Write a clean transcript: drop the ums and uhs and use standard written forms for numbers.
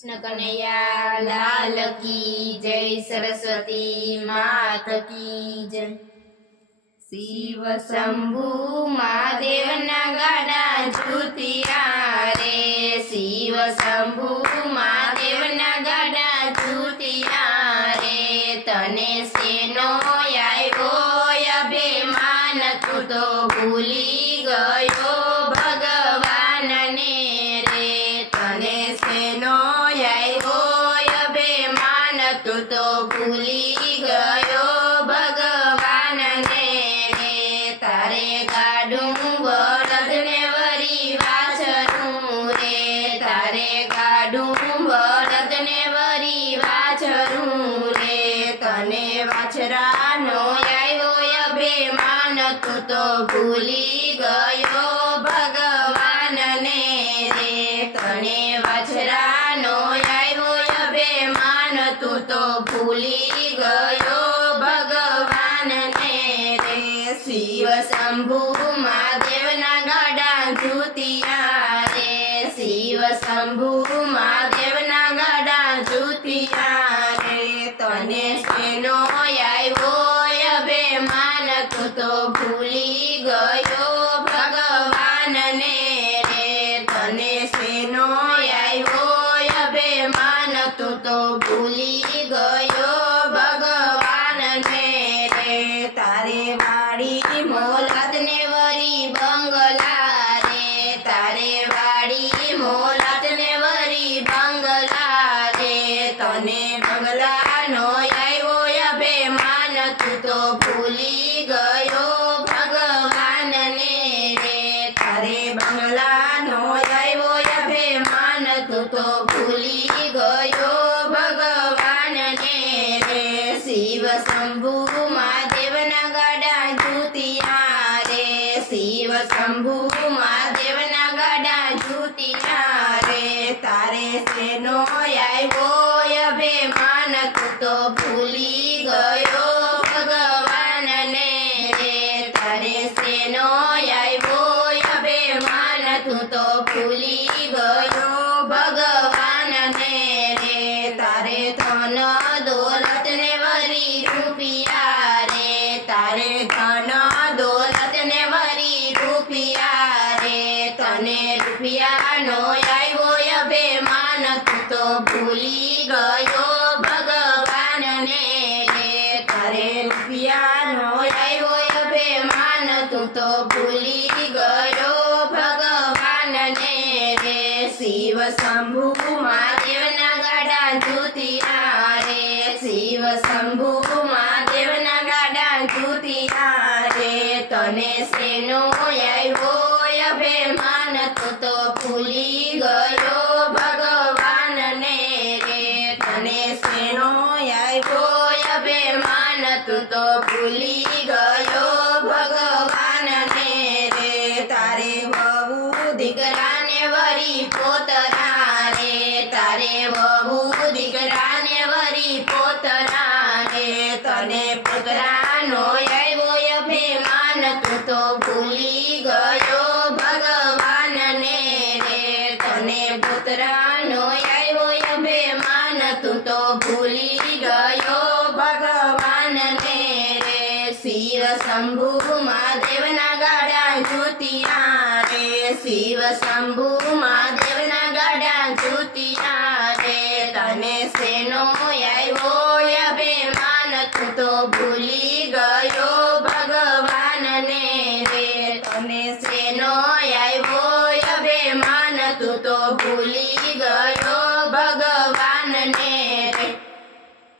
कृष्ण कन्हैया लाल की जय, सरस्वती मात की जय। शिव शंभु महादेव ना गाना झूठिया रे, शिव शंभु महादेव ना गाना झूठिया रे। तने सेनो आयो अभिमान, तू तो भूली गयो भगवान ने रे। तने सेनो आयो अभिमान, तू तो भूली गयो भगवान ने रे। तारे गाडूं बळद ने वरी वाछरूं रे, तारे गाडूं बळद ने वरी वाछरूं रे। तने वाछरानो आयो अभिमान, तू तो भूली गयो भगवान ने रे। तने वाछरानो आयो अभिमान, तू तो भूली गयो भगवान ने रे। शिव शंभु महादेव ना गाडा झूठिया रे, शिव शंभु महादेव ना गाडा झूठिया रे। तने सेनो आयो अभिमान, तू तो भूली गयो भगवान ने रे। तने सेनो आयो अभिमान, तू तो भूली गयो भगवान ने रे। तारे वाड़ी मोलत ने वरी बंगला रे, तारे वाड़ी मोलत ने वरी बंगला रे। तने बंगला नो आयो अभिमान, तू तो भूली गयो भगवान ने रे। तारे बंगला नो आयो अभिमान, तू तो भूली गयो भगवान ने रे। शिव शंभु महादेव ना गाडा झूठिया रे, शिव शंभु महादेव ना गाडा झूठिया रे। तारे सेनो आयो अभिमान, तू तो भूली गयो भगवान ने रे। तारे सेनो आयो अभिमान, तू तो भूली गयो भगवान ने रे। तारे धन दौलत ने वरी रूपिया रे, तारे धन दौलत ने वरी रूपिया रे। तने रूपिया नो आयो अभिमान, तू तो भूली गयो भगवान ने रे। तारे रूपिया नो आयो अभिमान, तू तो भूली गयो भगवान ने रे। शिव शंभु महादेव ना गाडा झूठिया रे, शिव शंभु महादेव ना गाडा झूठिया रे। तने सेनो आयो अभिमान, तू तो भूली गयो भगवान ने रे। तने सेनो आयो अभिमान, तू तो भूली गयो भगवान ने रे। तारे वहू दीकरा ने वरी पोतरा रे, तारे वहू दीकरा ने वरी पोतरा रे। तने पोतरा नो आयो अभिमान, तू तो भूली गयो भगवान ने रे। तने पोतरा नो आयो अभिमान, तू तो भूली गयो भगवान ने रे। शिव शंभु महादेव ना गाडा झूठिया रे, शिव शंभु महादेव ना गाडा झूठिया रे। तने सेनो आयो अभिमान, तू तो भूली गयो भगवान ने रे। तने सेनो आयो अभिमान, तू तो भूली